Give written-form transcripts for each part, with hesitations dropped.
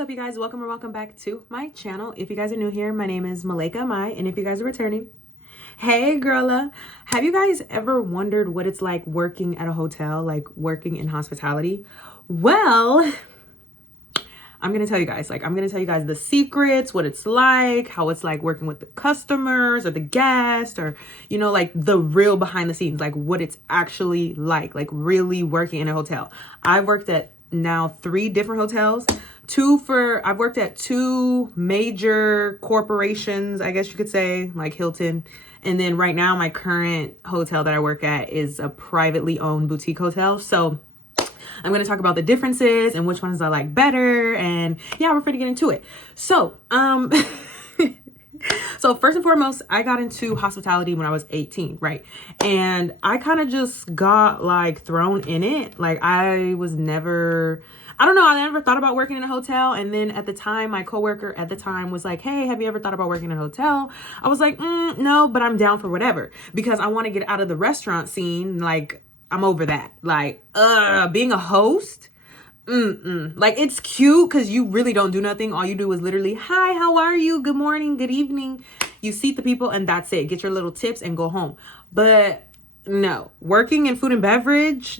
What's up, you guys? Welcome or welcome back to my channel. If you guys are new here, my name is Malaika Mai, and if you guys are returning, hey girla. Have you guys ever wondered what it's like working at a hotel, like working in hospitality? Well, I'm gonna tell you guys, the secrets, what it's like, how it's like working with the customers or the guests, or like the real behind the scenes, like what it's actually like really working in a hotel. I've worked at now 3 different hotels. I've worked at 2 major corporations, I guess you could say, like Hilton. And then right now, my current hotel that I work at is a privately owned boutique hotel. So I'm going to talk about the differences and which ones I like better. And yeah, we're ready to get into it. So, so first and foremost, I got into hospitality when I was 18, right? And I kind of just got like thrown in it. Like I never thought about working in a hotel. And then at the time, my coworker at the time was like, hey, have you ever thought about working in a hotel? I was like, no, but I'm down for whatever, because I want to get out of the restaurant scene. Like I'm over that. Like, being a host, like it's cute because you really don't do nothing. All you do is literally, hi, how are you? Good morning, good evening. You seat the people and that's it. Get your little tips and go home. But no, working in food and beverage,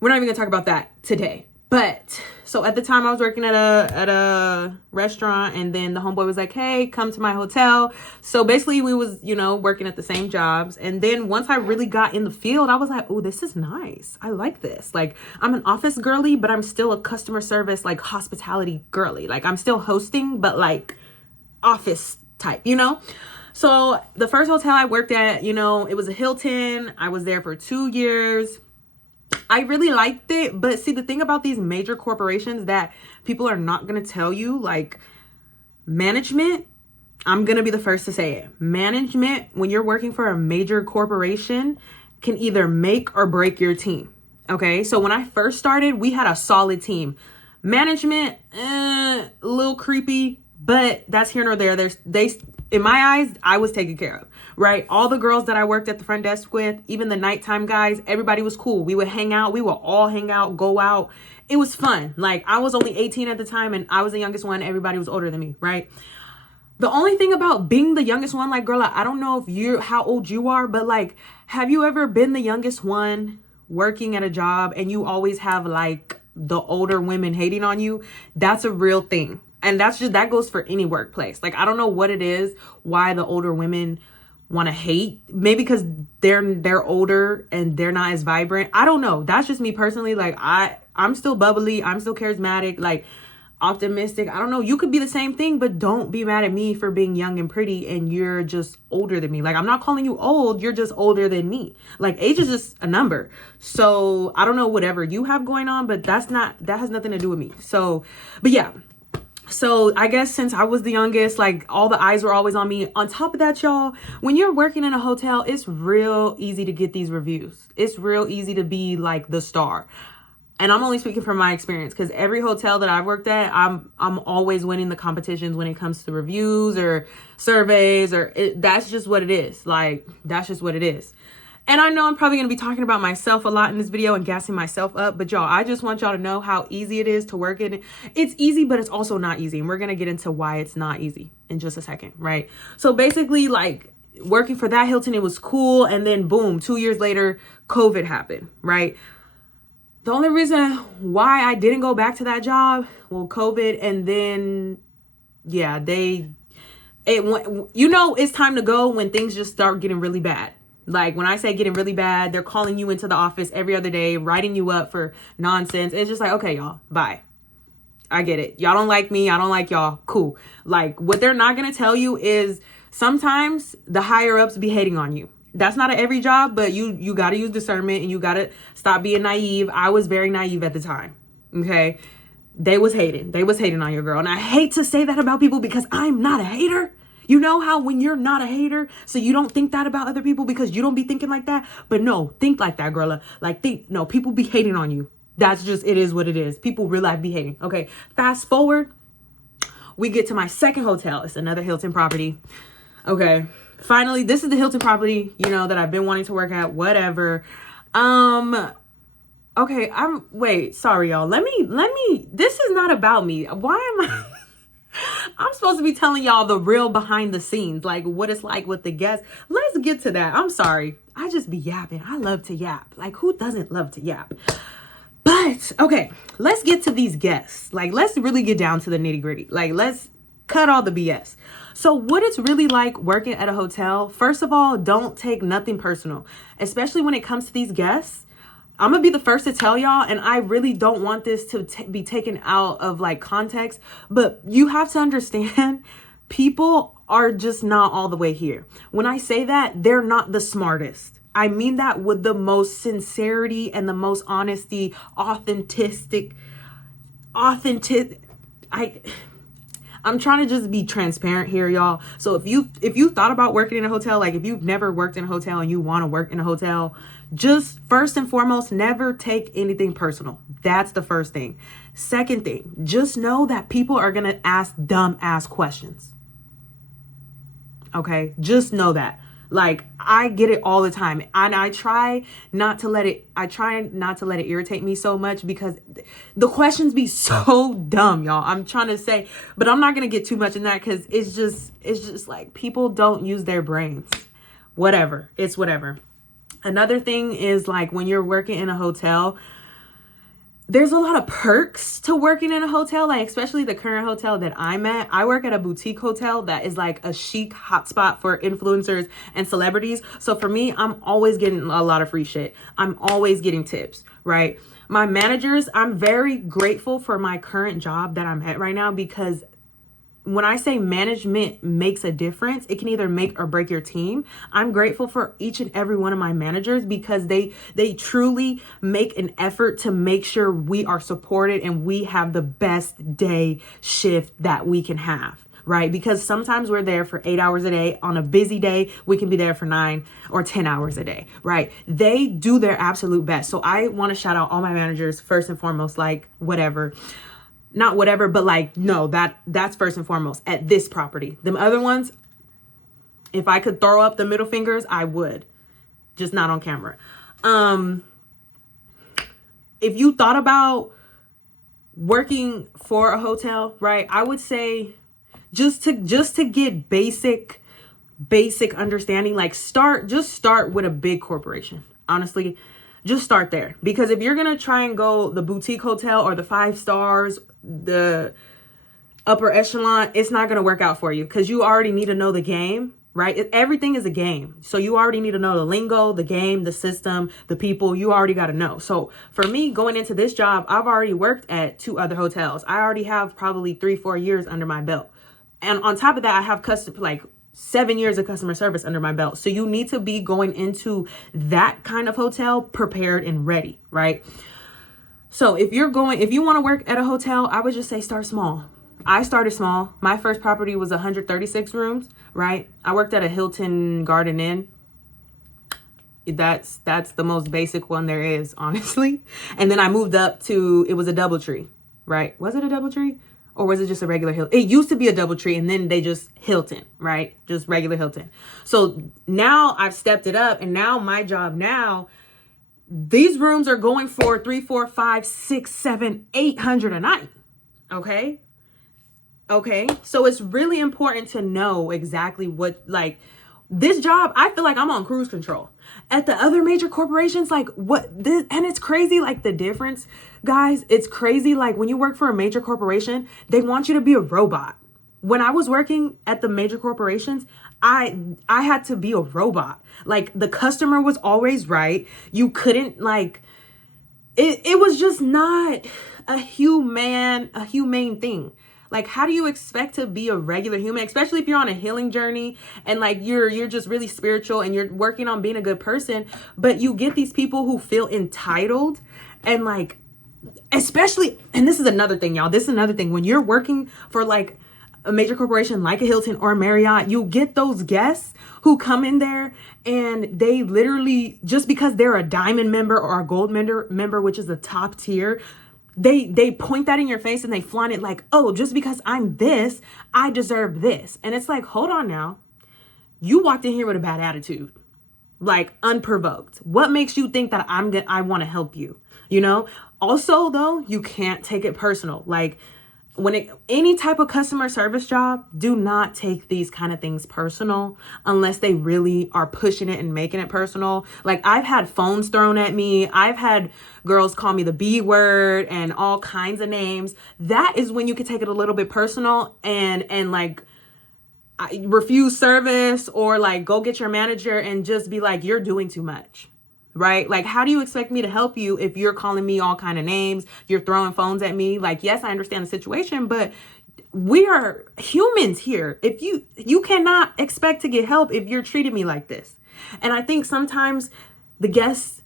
we're not even gonna talk about that today. But so at the time I was working at a restaurant, and then the homeboy was like, hey, come to my hotel. So basically we was, working at the same jobs. And then once I really got in the field, I was like, oh, this is nice. I like this. Like I'm an office girly, but I'm still a customer service, like hospitality girly. Like I'm still hosting, but like office type, So the first hotel I worked at, it was a Hilton. I was there for 2 years. I really liked it, but see, the thing about these major corporations that people are not going to tell you, like management, I'm going to be the first to say it. Management, when you're working for a major corporation, can either make or break your team. Okay, so when I first started, we had a solid team. Management, a little creepy, but that's here nor there. In my eyes, I was taken care of, right? All the girls that I worked at the front desk with, even the nighttime guys, everybody was cool. We would hang out. We would all hang out, go out. It was fun. Like I was only 18 at the time, and I was the youngest one. Everybody was older than me, right? The only thing about being the youngest one, like girl, I don't know how old you are, but like, have you ever been the youngest one working at a job and you always have like the older women hating on you? That's a real thing. And that goes for any workplace. Like, I don't know what it is, why the older women want to hate. Maybe because they're older and they're not as vibrant. I don't know. That's just me personally. Like, I'm still bubbly. I'm still charismatic, like optimistic. I don't know. You could be the same thing, but don't be mad at me for being young and pretty and you're just older than me. Like, I'm not calling you old. You're just older than me. Like, age is just a number. So I don't know whatever you have going on, but that has nothing to do with me. So, but yeah. So I guess since I was the youngest, like all the eyes were always on me. On top of that, y'all, when you're working in a hotel, it's real easy to get these reviews. It's real easy to be like the star. And I'm only speaking from my experience, because every hotel that I've worked at, I'm always winning the competitions when it comes to reviews or surveys, that's just what it is. Like, that's just what it is. And I know I'm probably going to be talking about myself a lot in this video and gassing myself up. But y'all, I just want y'all to know how easy it is to work in. It's easy, but it's also not easy. And we're going to get into why it's not easy in just a second, right? So basically, like working for that Hilton, it was cool. And then boom, 2 years later, COVID happened, right? The only reason why I didn't go back to that job, well, COVID, and then, yeah, it's time to go when things just start getting really bad. Like when I say getting really bad, they're calling you into the office every other day, writing you up for nonsense. It's just like, okay, y'all, bye. I get it. Y'all don't like me. I don't like y'all. Cool. Like what they're not going to tell you is sometimes the higher ups be hating on you. That's not at every job, but you got to use discernment and you got to stop being naive. I was very naive at the time. Okay. They was hating on your girl. And I hate to say that about people because I'm not a hater. You know how when you're not a hater, so you don't think that about other people because you don't be thinking like that? But no, think like that, girl. Like people be hating on you. That's just, it is what it is. People real life be hating. Okay, fast forward. We get to my second hotel. It's another Hilton property. Okay, finally, this is the Hilton property, that I've been wanting to work at, whatever. Okay, wait, sorry y'all. Let me this is not about me. Why am I I'm supposed to be telling y'all the real behind the scenes, like what it's like with the guests. Let's get to that. I'm sorry. I just be yapping. I love to yap. Like, who doesn't love to yap? But okay, let's get to these guests. Like, let's really get down to the nitty gritty. Like, let's cut all the BS. So what it's really like working at a hotel, first of all, don't take nothing personal, especially when it comes to these guests. I'm gonna be the first to tell y'all, and I really don't want this to be taken out of like context, but you have to understand people are just not all the way here. When I say that, they're not the smartest. I mean that with the most sincerity and the most honesty, authentic. I'm trying to just be transparent here, y'all. So if you thought about working in a hotel, like if you've never worked in a hotel and you want to work in a hotel, just first and foremost, never take anything personal. That's the first thing. Second thing, just know that people are going to ask dumb ass questions. Okay? Just know that. Like, I get it all the time, and I try not to let it irritate me so much, because the questions be so dumb, y'all. I'm trying to say, but I'm not going to get too much in that, because it's just like, people don't use their brains. Whatever. It's whatever. Another thing is, like, when you're working in a hotel, there's a lot of perks to working in a hotel, like especially the current hotel that I'm at. I work at a boutique hotel that is like a chic hotspot for influencers and celebrities. So for me, I'm always getting a lot of free shit. I'm always getting tips, right? My managers, I'm very grateful for my current job that I'm at right now, because when I say management makes a difference, it can either make or break your team. I'm grateful for each and every one of my managers, because they truly make an effort to make sure we are supported and we have the best day shift that we can have, right? Because sometimes we're there for 8 hours a day. On a busy day, we can be there for 9 or 10 hours a day, right? They do their absolute best. So I want to shout out all my managers first and foremost, like whatever. Not whatever, but like, no, that's first and foremost at this property. Them other ones, if I could throw up the middle fingers, I would. Just not on camera. If you thought about working for a hotel, right, I would say just to get basic understanding, like start with a big corporation. Honestly, just start there. Because if you're going to try and go the boutique hotel or the 5 stars, the upper echelon, it's not going to work out for you, because you already need to know the game, right? Everything is a game. So you already need to know the lingo, the game, the system, the people. You already got to know. So for me, going into this job, I've already worked at 2 other hotels. I already have probably 3-4 years under my belt. And on top of that, I have 7 years of customer service under my belt. So you need to be going into that kind of hotel prepared and ready, right? So if you want to work at a hotel, I would just say start small. I started small. My first property was 136 rooms, right? I worked at a Hilton Garden Inn. That's the most basic one there is, honestly. And then I moved up to, it was a DoubleTree, right? Was it a DoubleTree? Or was it just a regular Hilton? It used to be a DoubleTree, and then they just Hilton, right? Just regular Hilton. So now I've stepped it up, and now my job now, these rooms are going for 3, 4, 5, 6, 7, 800 a night. Okay. So it's really important to know exactly what, like, this job, I feel like I'm on cruise control. At the other major corporations, like and it's crazy, like the difference, guys, it's crazy. Like when you work for a major corporation, they want you to be a robot. When I was working at the major corporations, I had to be a robot. Like the customer was always right. You couldn't it was just not a humane thing. Like, how do you expect to be a regular human, especially if you're on a healing journey and like you're just really spiritual and you're working on being a good person, but you get these people who feel entitled and like, especially, and this is another thing, y'all. This is another thing. When you're working for like a major corporation like a Hilton or a Marriott, you get those guests who come in there and they literally, just because they're a diamond member or a gold member, which is the top tier, they point that in your face and they flaunt it like, oh, just because I'm this, I deserve this. And it's like, hold on now. You walked in here with a bad attitude, like unprovoked. What makes you think that I want to help you? you know? Also, though, you can't take it personal. Like, any type of customer service job, do not take these kind of things personal unless they really are pushing it and making it personal. Like, I've had phones thrown at me. I've had girls call me the B word and all kinds of names. That is when you can take it a little bit personal and like, refuse service, or like go get your manager and just be like, you're doing too much. Right? Like, how do you expect me to help you if you're calling me all kind of names? You're throwing phones at me. Like, yes, I understand the situation, but we are humans here. If you cannot expect to get help if you're treating me like this. And I think sometimes the guest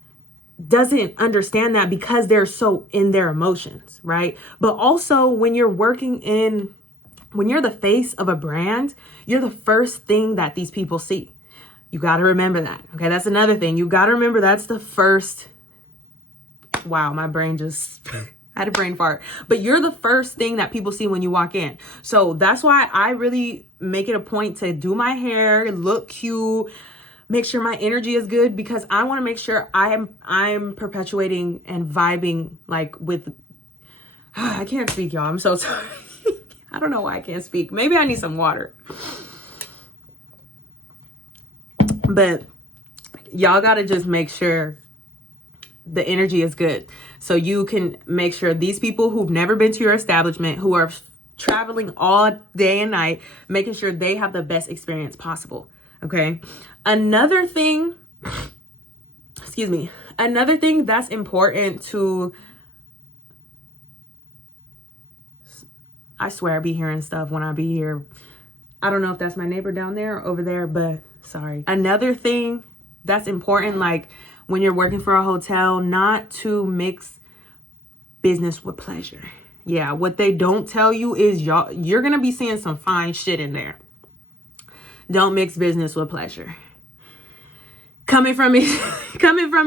doesn't understand that because they're so in their emotions, right? But also when you're the face of a brand, you're the first thing that these people see. You got to remember that. Okay, that's another thing. You got to remember that's the first. Wow, my brain just I had a brain fart. But you're the first thing that people see when you walk in. So that's why I really make it a point to do my hair, look cute, make sure my energy is good, because I want to make sure I'm perpetuating and vibing like with I can't speak, y'all. I'm so sorry. I don't know why I can't speak. Maybe I need some water. But y'all got to just make sure the energy is good. So you can make sure these people who've never been to your establishment, who are traveling all day and night, making sure they have the best experience possible. Okay. Another thing that's important to, I swear I be hearing stuff when I be here. I don't know if that's my neighbor down there or over there, but sorry. Another thing that's important, like when you're working for a hotel, not to mix business with pleasure. Yeah, what they don't tell you is you're going to be seeing some fine shit in there. Don't mix business with pleasure. Coming from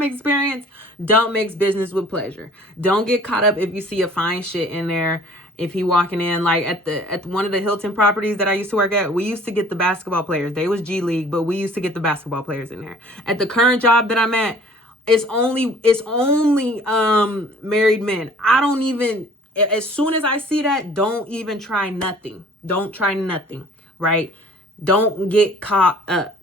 experience, don't mix business with pleasure. Don't get caught up if you see a fine shit in there. If he walking in, like at one of the Hilton properties that I used to work at, we used to get the basketball players. They was G League, but we used to get the basketball players in there. At the current job that I'm at, it's only married men. I don't even, as soon as I see that, don't even try nothing. Don't try nothing, right? Don't get caught up.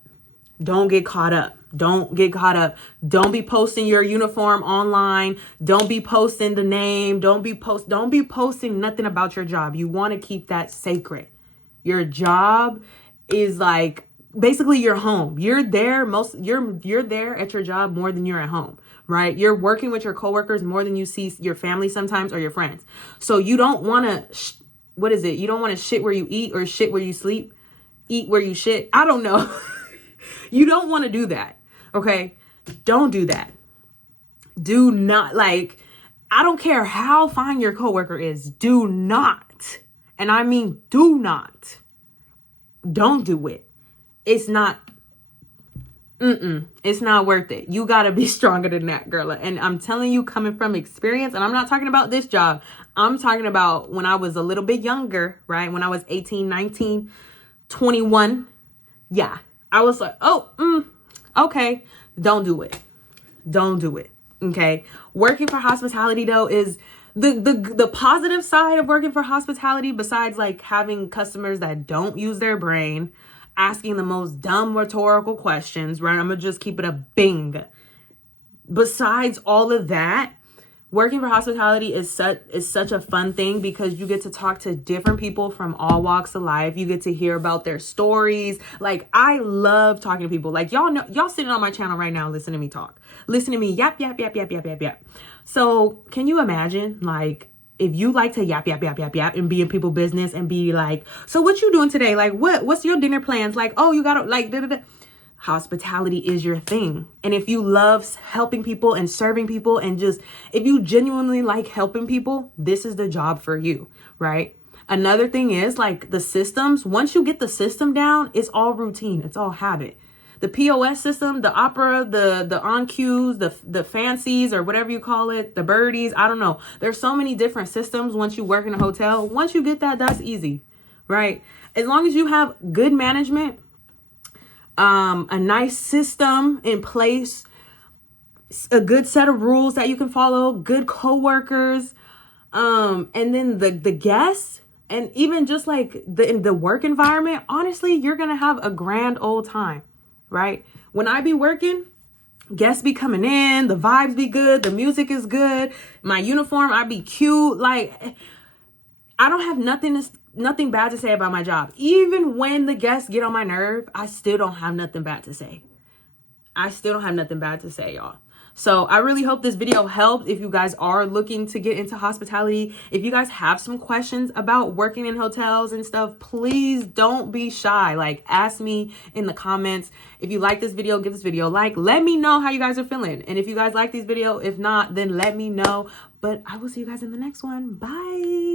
Don't get caught up. Don't get caught up. Don't be posting your uniform online. Don't be posting the name. Don't be posting nothing about your job. You want to keep that sacred. Your job is like basically your home. You're there you're there at your job more than you're at home, right? You're working with your coworkers more than you see your family sometimes or your friends. So you don't want to you don't want to shit where you eat or shit where you sleep. Eat where you shit. I don't know. You don't want to do that. Okay. Don't do that. Do not, like, I don't care how fine your coworker is. Do not. And I mean, do not. Don't do it. It's not worth it. You got to be stronger than that, girl. And I'm telling you, coming from experience, and I'm not talking about this job. I'm talking about when I was a little bit younger, right? When I was 18, 19, 21. Yeah. I was like, okay, don't do it. Don't do it. Okay. Working for hospitality, though, is the positive side of working for hospitality, besides like having customers that don't use their brain, asking the most dumb rhetorical questions, right? I'm gonna just keep it a bing. Besides all of that, working for hospitality is such a fun thing because you get to talk to different people from all walks of life. You get to hear about their stories. Like, I love talking to people. Like, y'all sitting on my channel right now, listen to me talk. Listen to me yap, yap, yap, yap, yap, yap, yap. So can you imagine, like, if you like to yap, yap, yap, yap, yap and be in people's business and be like, so what you doing today? Like, what's your dinner plans? Like, oh, you gotta like, da, da, da. Hospitality is your thing. And if you love helping people and serving people, and just, if you genuinely like helping people, this is the job for you, right? Another thing is like the systems. Once you get the system down, it's all routine. It's all habit. The POS system, the Opera, the on-cues, the fancies, or whatever you call it, the birdies, I don't know. There's so many different systems once you work in a hotel. Once you get that, that's easy, right? As long as you have good management, a nice system in place, a good set of rules that you can follow, good coworkers, and then the guests, and even just like the work environment. Honestly, you're gonna have a grand old time, right? When I be working, guests be coming in, the vibes be good, the music is good, my uniform, I be cute. Like, I don't have nothing bad to say about my job. Even when the guests get on my nerve, I still don't have nothing bad to say. I still don't have nothing bad to say, y'all. So I really hope this video helped if you guys are looking to get into hospitality. If you guys have some questions about working in hotels and stuff, please don't be shy. Like, ask me in the comments. If you like this video, give this video a like. Let me know how you guys are feeling. And if you guys like this video, if not, then let me know. But I will see you guys in the next one. Bye.